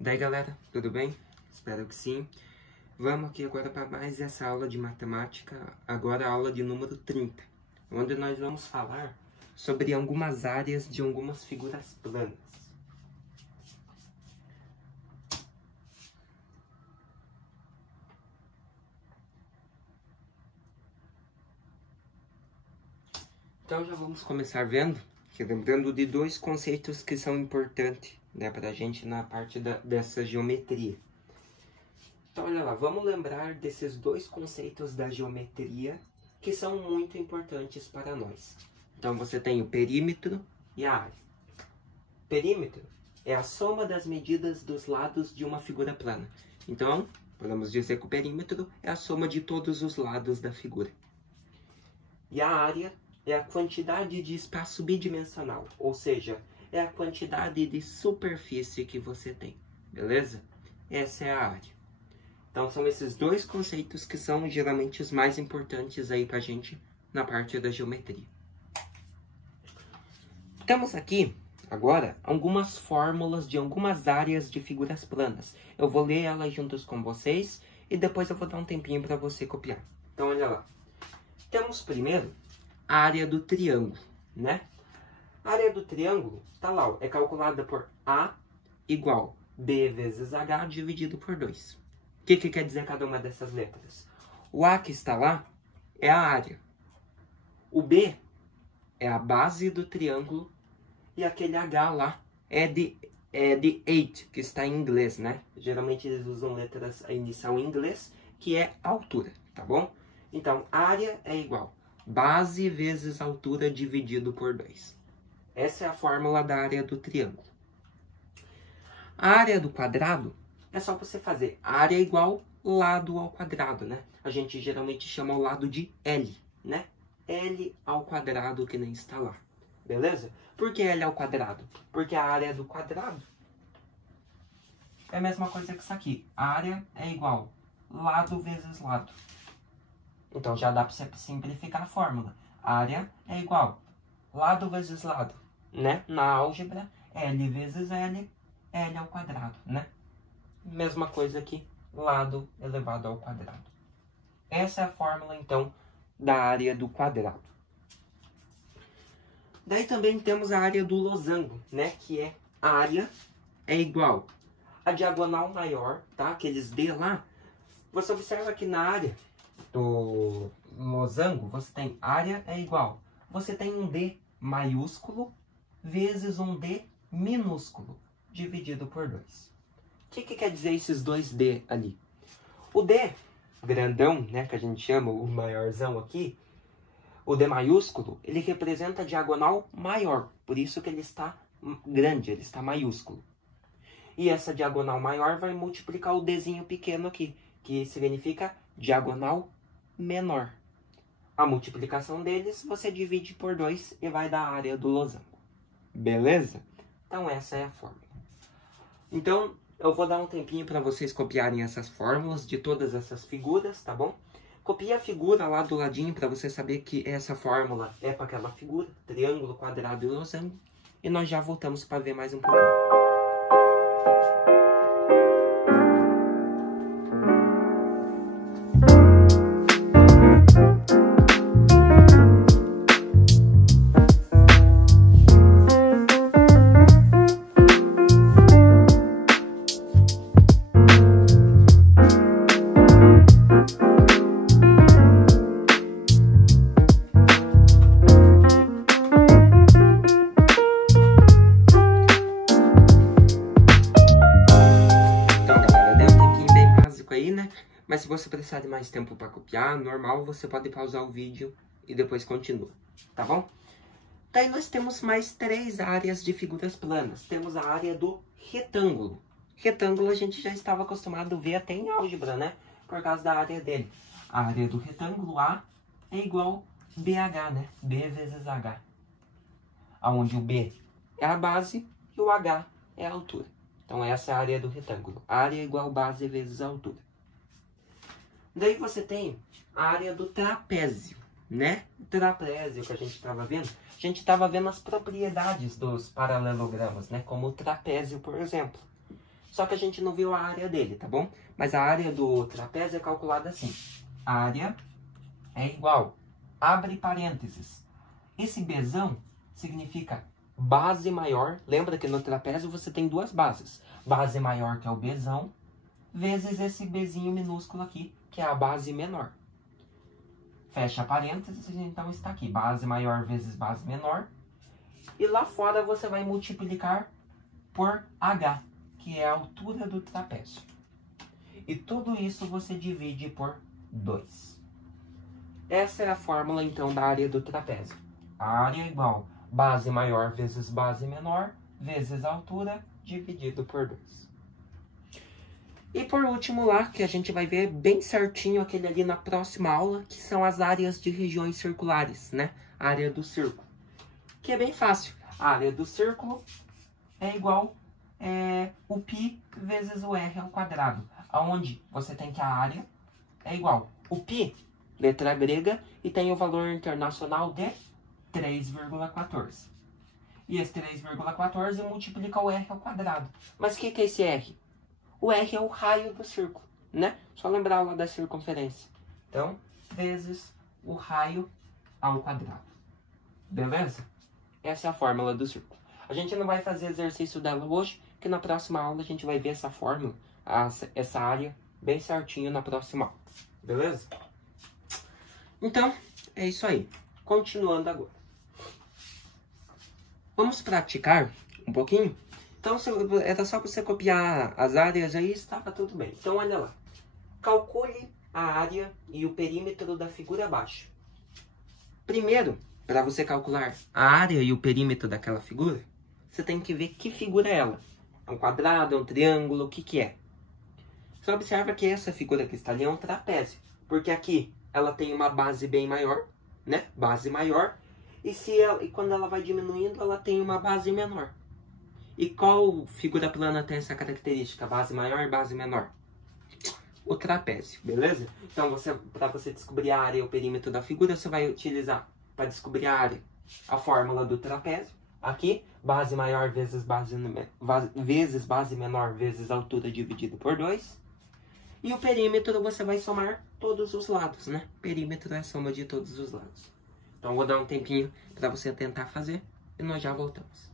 Daí galera, tudo bem? Espero que sim. Vamos aqui agora para mais essa aula de matemática, agora a aula de número 30, onde nós vamos falar sobre algumas áreas de algumas figuras planas. Então já vamos começar vendo, lembrando de dois conceitos que são importantes, né, para a gente na parte dessa geometria. Então olha lá, vamos lembrar desses dois conceitos da geometria que são muito importantes para nós. Então você tem o perímetro e a área. Perímetro é a soma das medidas dos lados de uma figura plana. Então, podemos dizer que o perímetro é a soma de todos os lados da figura. E a área é a quantidade de espaço bidimensional, ou seja, é a quantidade de superfície que você tem, beleza? Essa é a área. Então são esses dois conceitos que são geralmente os mais importantes aí pra gente na parte da geometria. Temos aqui, agora, algumas fórmulas de algumas áreas de figuras planas. Eu vou ler elas juntos com vocês e depois eu vou dar um tempinho para você copiar. Então olha lá. Temos primeiro a área do triângulo, né? A área do triângulo, tá lá, ó, é calculada por A igual B vezes H dividido por 2. O que quer dizer cada uma dessas letras? O A que está lá é a área. O B é a base do triângulo. E aquele H lá é de 8, que está em inglês, né? Geralmente eles usam letras a inicial em inglês, que é altura, tá bom? Então, área é igual base vezes altura dividido por 2. Essa é a fórmula da área do triângulo. A área do quadrado é só você fazer área igual lado ao quadrado, né? A gente geralmente chama o lado de L, né? L ao quadrado, que nem está lá. Beleza? Por que L ao quadrado? Porque a área do quadrado é a mesma coisa que isso aqui. A área é igual lado vezes lado. Então já dá para você simplificar a fórmula. A área é igual lado vezes lado, né? Na álgebra, L vezes L, L ao quadrado, né? Mesma coisa aqui, lado elevado ao quadrado. Essa é a fórmula, então, da área do quadrado. Daí também temos a área do losango, né? Que é a área é igual a diagonal maior, tá? Aqueles D lá. Você observa que na área do losango, você tem área é igual. Você tem um D maiúsculo vezes um D minúsculo dividido por 2. O que quer dizer esses dois D ali? O D grandão, né? Que a gente chama o maiorzão aqui. O D maiúsculo, ele representa a diagonal maior, por isso que ele está grande, ele está maiúsculo. E essa diagonal maior vai multiplicar o Dzinho pequeno aqui, que significa diagonal menor. A multiplicação deles você divide por 2 e vai dar a área do losango. Beleza? Então essa é a fórmula. Então eu vou dar um tempinho para vocês copiarem essas fórmulas de todas essas figuras, tá bom? Copie a figura lá do ladinho para você saber que essa fórmula é para aquela figura, triângulo, quadrado e losango. E nós já voltamos para ver mais um pouquinho. Mas se você precisar de mais tempo para copiar, normal, você pode pausar o vídeo e depois continua, tá bom? Daí nós temos mais 3 áreas de figuras planas. Temos a área do retângulo. Retângulo a gente já estava acostumado a ver até em álgebra, né? Por causa da área dele. A área do retângulo A é igual BH, né? B vezes H. Onde o B é a base e o H é a altura. Então essa é a área do retângulo. A área é igual base vezes altura. Daí você tem a área do trapézio, né? Trapézio que a gente estava vendo. A gente estava vendo as propriedades dos paralelogramas, né? Como o trapézio, por exemplo. só que a gente não viu a área dele, tá bom? Mas a área do trapézio é calculada assim. A área é igual, abre parênteses. Esse Bzão significa base maior. Lembra que no trapézio você tem duas bases. Base maior, que é o Bzão, vezes esse Bzinho minúsculo aqui, que é a base menor. Fecha parênteses, então está aqui. Base maior vezes base menor. E lá fora você vai multiplicar por H, que é a altura do trapézio. E tudo isso você divide por 2. Essa é a fórmula, então, da área do trapézio. A área é igual base maior vezes base menor, vezes a altura, dividido por 2. E por último lá, que a gente vai ver bem certinho aquele ali na próxima aula, que são as áreas de regiões circulares, né? A área do círculo. Que é bem fácil. A área do círculo é igual o π vezes o r ao quadrado. Onde você tem que a área é igual o π, letra grega, e tem o valor internacional de 3,14. E esse 3,14 multiplica o r ao quadrado. Mas o que é esse r? O r é o raio do círculo, né? Só lembrar lá da circunferência. Então, vezes o raio ao quadrado. Beleza? Essa é a fórmula do círculo. A gente não vai fazer exercício dela hoje, porque na próxima aula a gente vai ver essa fórmula, essa área, bem certinho na próxima aula. Beleza? Então, é isso aí. Continuando agora. Vamos praticar um pouquinho? Então, era só você copiar as áreas aí, estava tudo bem. Então, olha lá. Calcule a área e o perímetro da figura abaixo. Primeiro, para você calcular a área e o perímetro daquela figura, você tem que ver que figura é ela. É um quadrado, é um triângulo, o que é? Você observa que essa figura que está ali é um trapézio. Porque aqui ela tem uma base bem maior, né? Base maior. E quando ela vai diminuindo, ela tem uma base menor. E qual figura plana tem essa característica? Base maior e base menor? O trapézio, beleza? Então, para você descobrir a área e o perímetro da figura, você vai utilizar, para descobrir a área, a fórmula do trapézio. Aqui, base maior vezes base menor vezes altura dividido por 2. E o perímetro você vai somar todos os lados, né? Perímetro é a soma de todos os lados. Então, vou dar um tempinho para você tentar fazer e nós já voltamos.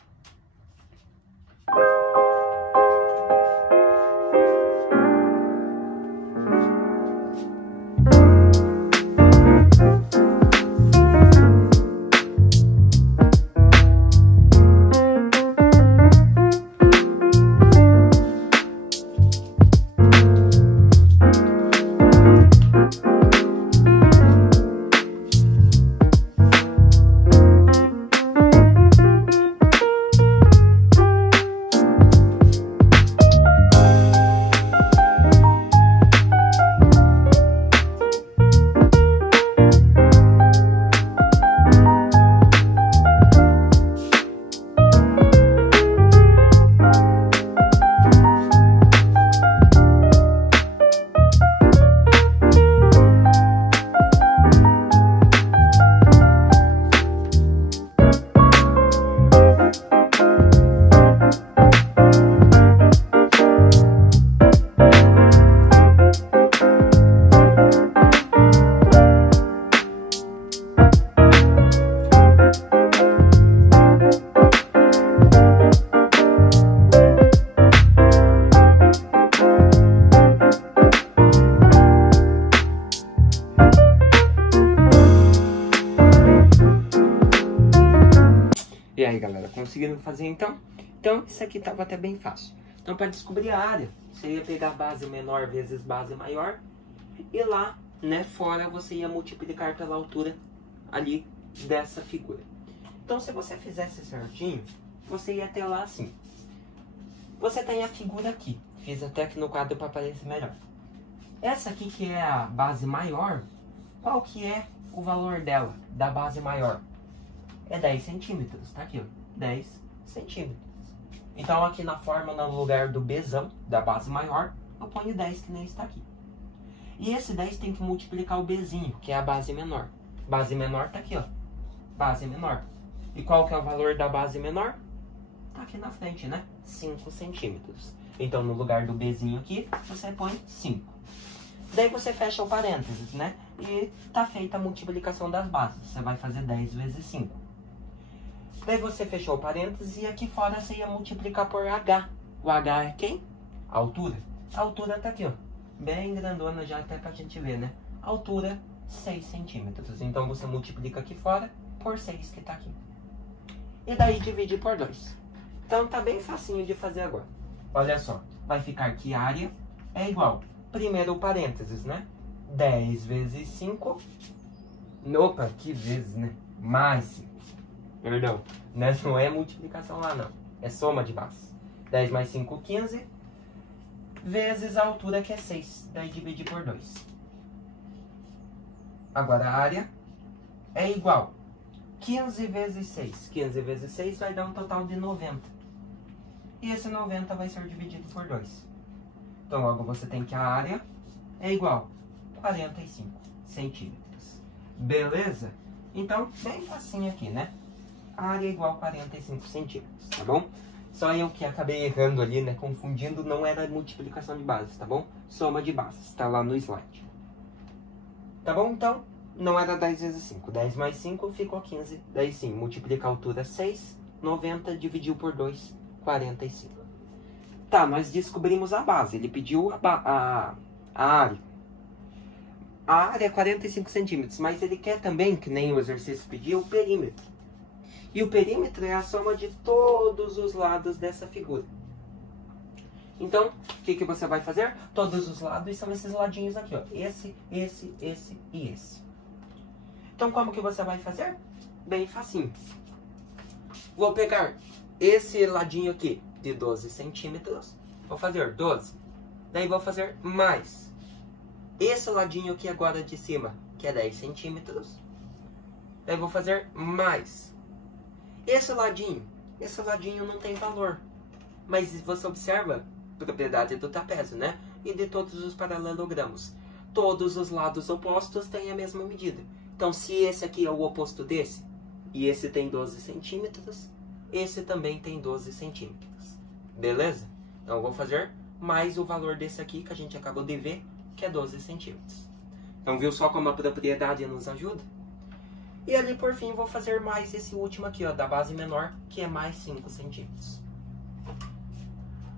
E aí, galera, conseguiram fazer então? Então, isso aqui estava até bem fácil. Então, para descobrir a área, você ia pegar base menor vezes base maior. E lá, né, fora, você ia multiplicar pela altura ali dessa figura. Então, se você fizesse certinho, você ia ter lá assim. Você tem a figura aqui. Fiz até aqui no quadro para aparecer melhor. Essa aqui que é a base maior, qual que é o valor dela, da base maior? É 10 centímetros, tá aqui, ó, 10 centímetros. Então, aqui na fórmula, no lugar do Bzão, da base maior, eu ponho 10, que nem está aqui. E esse 10 tem que multiplicar o Bzinho, que é a base menor. Base menor tá aqui, ó, base menor. E qual que é o valor da base menor? Tá aqui na frente, né? 5 centímetros. Então, no lugar do Bzinho aqui, você põe 5. Daí você fecha o parênteses, né? E tá feita a multiplicação das bases. Você vai fazer 10 vezes 5. Daí você fechou o parênteses e aqui fora você ia multiplicar por H. O H é quem? A altura. A altura tá aqui, ó. Bem grandona já até pra gente ver, né? Altura 6 centímetros. Então você multiplica aqui fora por 6 que tá aqui. E daí divide por 2. Então tá bem facinho de fazer agora. Olha só. Vai ficar que área é igual. Primeiro o parênteses, né? 10 vezes 5. Opa, que vezes, né? Mais 5. Perdão. Né? Não é multiplicação lá, não. É soma de bases. 10 mais 5, 15. Vezes a altura que é 6. Daí divide por 2. Agora a área é igual. 15 vezes 6. 15 vezes 6 vai dar um total de 90. E esse 90 vai ser dividido por 2. Então logo você tem que a área é igual a 45 centímetros. Beleza? Então, bem facinho aqui, né? A área é igual a 45 centímetros, tá bom? Só eu que acabei errando ali, né? Confundindo, não era multiplicação de bases, tá bom? Soma de bases, tá lá no slide. Tá bom? Então, não era 10 vezes 5. 10 mais 5 ficou 15. Daí sim, multiplica a altura 6, 90, dividiu por 2, 45. Tá, nós descobrimos a base. Ele pediu a área. A área é 45 centímetros, mas ele quer também, que nem o exercício pediu, o perímetro. E o perímetro é a soma de todos os lados dessa figura. Então, o que você vai fazer? Todos os lados são esses ladinhos aqui, ó. Esse e esse. Então, como que você vai fazer? Bem facinho. Vou pegar esse ladinho aqui de 12 centímetros. Vou fazer 12. Daí vou fazer mais. Esse ladinho aqui agora de cima, que é 10 centímetros. Daí vou fazer mais. Esse ladinho não tem valor. Mas você observa a propriedade do trapézio, né? E de todos os paralelogramos. Todos os lados opostos têm a mesma medida. Então, se esse aqui é o oposto desse, e esse tem 12 centímetros, esse também tem 12 centímetros. Beleza? Então, eu vou fazer mais o valor desse aqui, que a gente acabou de ver, que é 12 centímetros. Então, viu só como a propriedade nos ajuda? E ali, por fim, vou fazer mais esse último aqui, ó, da base menor, que é mais 5 centímetros.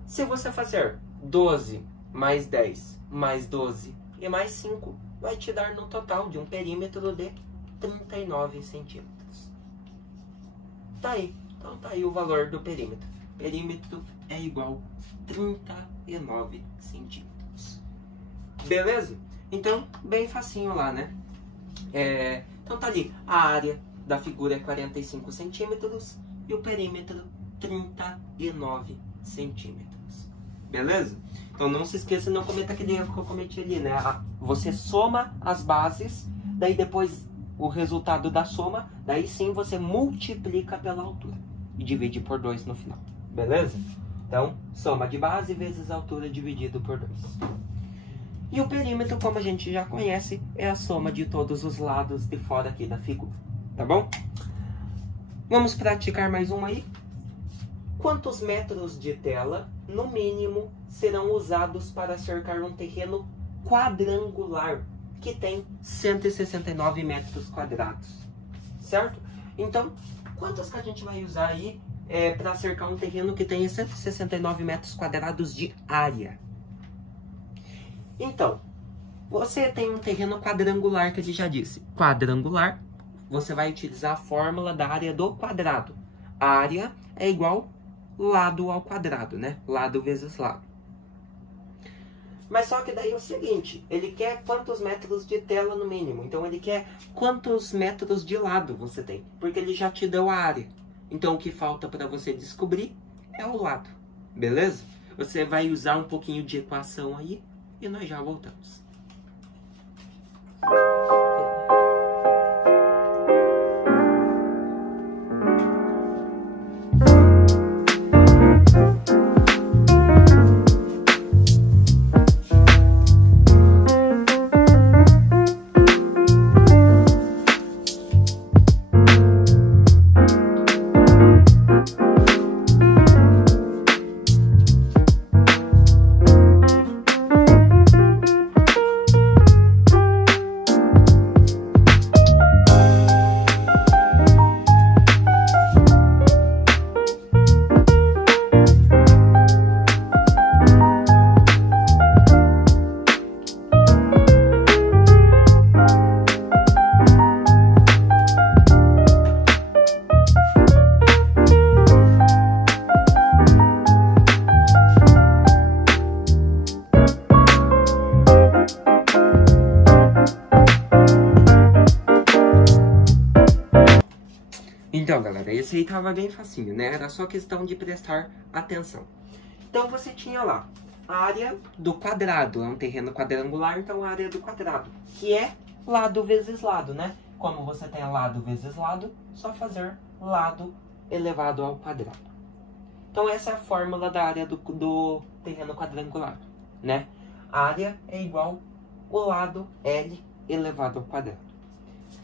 Se você fazer 12 mais 10 mais 12 e mais 5, vai te dar no total de um perímetro de 39 centímetros. Tá aí. Então, tá aí o valor do perímetro. Perímetro é igual a 39 centímetros. Beleza? Então, bem facinho lá, né? Então tá ali, a área da figura é 45 centímetros e o perímetro 39 centímetros. Beleza? Então não se esqueça, não cometa aquele erro que eu cometi ali, né? Você soma as bases, daí depois o resultado da soma, daí sim você multiplica pela altura e divide por 2 no final. Beleza? Então, soma de base vezes altura dividido por 2. E o perímetro, como a gente já conhece, é a soma de todos os lados de fora aqui da figura, tá bom? Vamos praticar mais um aí. Quantos metros de tela, no mínimo, serão usados para cercar um terreno quadrangular que tem 169 metros quadrados, certo? Então, quantos que a gente vai usar aí para cercar um terreno que tem 169 metros quadrados de área? Então, você tem um terreno quadrangular, que a gente já disse. Quadrangular, você vai utilizar a fórmula da área do quadrado. A área é igual lado ao quadrado, né? Lado vezes lado. Mas só que daí é o seguinte, ele quer quantos metros de tela no mínimo. Então, ele quer quantos metros de lado você tem. Porque ele já te deu a área. Então, o que falta para você descobrir é o lado. Beleza? Você vai usar um pouquinho de equação aí. E nós já voltamos. Então, galera, esse aí tava bem facinho, né? Era só questão de prestar atenção. Então, você tinha lá a área do quadrado. É um terreno quadrangular, então a área do quadrado. Que é lado vezes lado, né? Como você tem lado vezes lado, só fazer lado elevado ao quadrado. Então, essa é a fórmula da área do terreno quadrangular, né? A área é igual ao lado L elevado ao quadrado.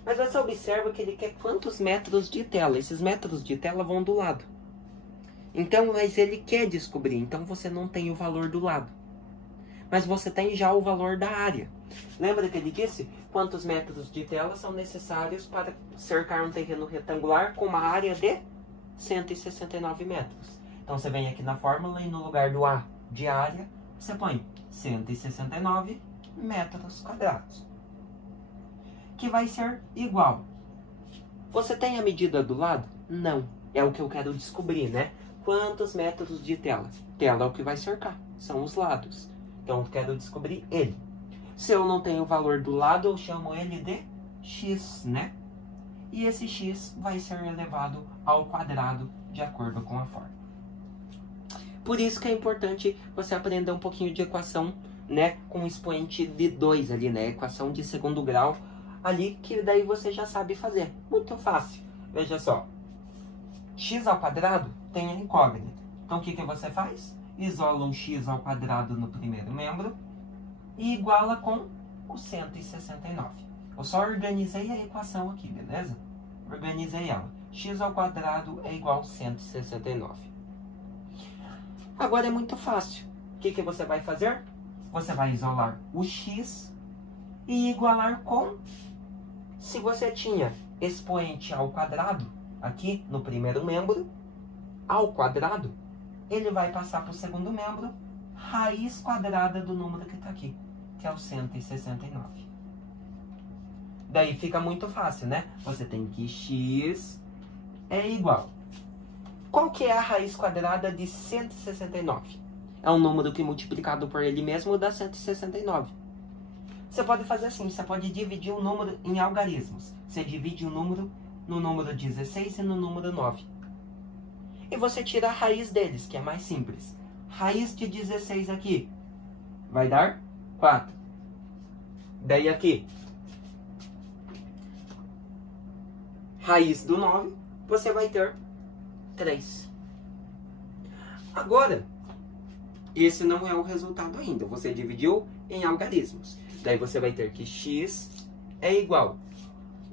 Mas você observa que ele quer quantos metros de tela. Esses metros de tela vão do lado. Então, mas ele quer descobrir. Então, você não tem o valor do lado. Mas você tem já o valor da área. Lembra que ele disse quantos metros de tela são necessários para cercar um terreno retangular com uma área de 169 metros. Então, você vem aqui na fórmula e no lugar do A de área, você põe 169 metros quadrados. Que vai ser igual. Você tem a medida do lado? Não. É o que eu quero descobrir, né? Quantos metros de tela? Tela é o que vai cercar. São os lados. Então, eu quero descobrir ele. Se eu não tenho o valor do lado, eu chamo ele de x, né? E esse x vai ser elevado ao quadrado de acordo com a fórmula. Por isso que é importante você aprender um pouquinho de equação, né? Com expoente de 2 ali, né? Equação de segundo grau ali, que daí você já sabe fazer. Muito fácil. Veja só. X ao quadrado tem a incógnita. Então, o que você faz? Isola um x ao quadrado no primeiro membro e iguala com o 169. Eu só organizei a equação aqui, beleza? Organizei ela. X ao quadrado é igual a 169. Agora é muito fácil. O que você vai fazer? Você vai isolar o x e igualar com... Se você tinha expoente ao quadrado, aqui no primeiro membro, ao quadrado, ele vai passar para o segundo membro, raiz quadrada do número que está aqui, que é o 169. Daí fica muito fácil, né? Você tem que x é igual. Qual que é a raiz quadrada de 169? É um número que multiplicado por ele mesmo dá 169. Você pode fazer assim, você pode dividir o número em algarismos. Você divide o número no número 16 e no número 9. E você tira a raiz deles, que é mais simples. Raiz de 16 aqui vai dar 4. Daí aqui, raiz do 9, você vai ter 3. Agora, esse não é o resultado ainda. Você dividiu em algarismos. Daí você vai ter que x é igual.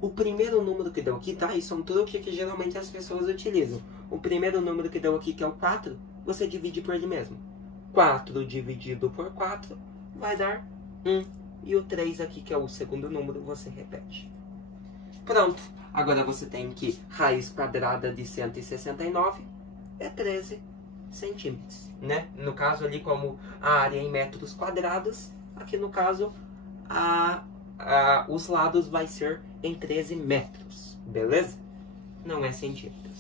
O primeiro número que deu aqui, tá? Isso é um truque que geralmente as pessoas utilizam. O primeiro número que deu aqui, que é o 4, você divide por ele mesmo. 4 dividido por 4 vai dar 1. E o 3 aqui, que é o segundo número, você repete. Pronto. Agora você tem que raiz quadrada de 169 é 13 centímetros, né? No caso ali, como a área em metros quadrados, aqui no caso, os lados vai ser em 13 metros, beleza? Não é centímetros.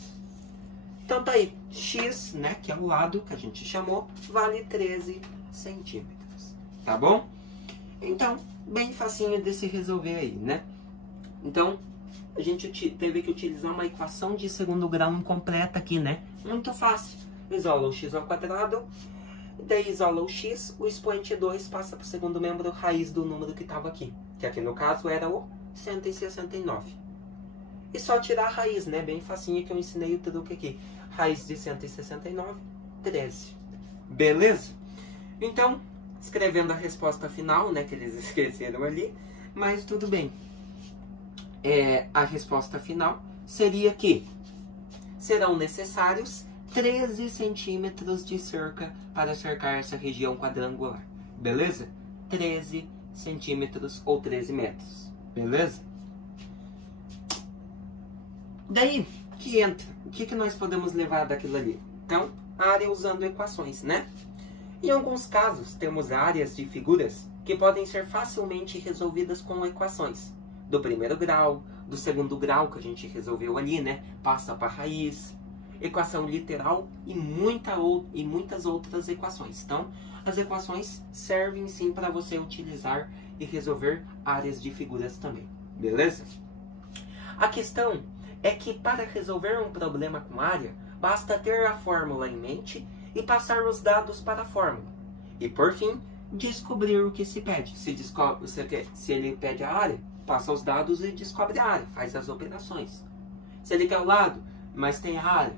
Então tá aí, x, né, que é o lado que a gente chamou, vale 13 centímetros, tá bom? Então, bem facinho de se resolver aí, né? Então, a gente teve que utilizar uma equação de segundo grau incompleta aqui, né? Muito fácil. Isola o x ao quadrado, daí isola o x, o expoente 2 passa para o segundo membro raiz do número que estava aqui, que aqui no caso era o 169. E só tirar a raiz, né? Bem facinho que eu ensinei o truque aqui. Raiz de 169, 13. Beleza? Então, escrevendo a resposta final, né? Que eles esqueceram ali, mas tudo bem. A resposta final seria que serão necessários 13 centímetros de cerca para cercar essa região quadrangular. Beleza? 13 centímetros ou 13 metros. Beleza? Daí que entra. O que nós podemos levar daquilo ali? Então, área usando equações, né? Em alguns casos, temos áreas de figuras que podem ser facilmente resolvidas com equações. Do primeiro grau, do segundo grau que a gente resolveu ali, né? Passa para a raiz, equação literal e muitas outras equações. Então, as equações servem sim para você utilizar e resolver áreas de figuras também. Beleza? A questão é que para resolver um problema com área, basta ter a fórmula em mente e passar os dados para a fórmula. E por fim, descobrir o que se pede. Se ele pede a área, passa os dados e descobre a área, faz as operações. Se ele quer o lado, mas tem a área,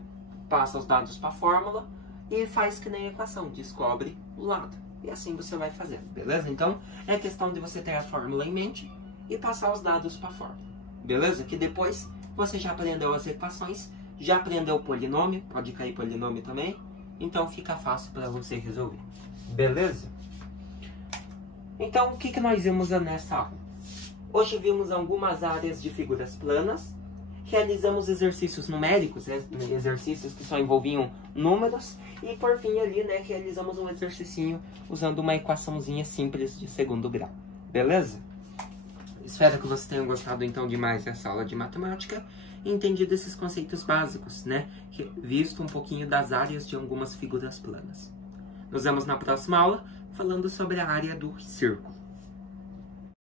passa os dados para a fórmula e faz que nem a equação, descobre o lado. E assim você vai fazendo, beleza? Então, é questão de você ter a fórmula em mente e passar os dados para a fórmula, beleza? Que depois você já aprendeu as equações, já aprendeu o polinômio, pode cair polinômio também, então fica fácil para você resolver, beleza? Então, o que nós vimos nessa aula? Hoje vimos algumas áreas de figuras planas, realizamos exercícios numéricos, exercícios que só envolviam números, e por fim ali, né, realizamos um exercício usando uma equaçãozinha simples de segundo grau, beleza? Espero que você tenha gostado então demais dessa aula de matemática e entendido esses conceitos básicos, né, visto um pouquinho das áreas de algumas figuras planas. Nos vemos na próxima aula, falando sobre a área do círculo.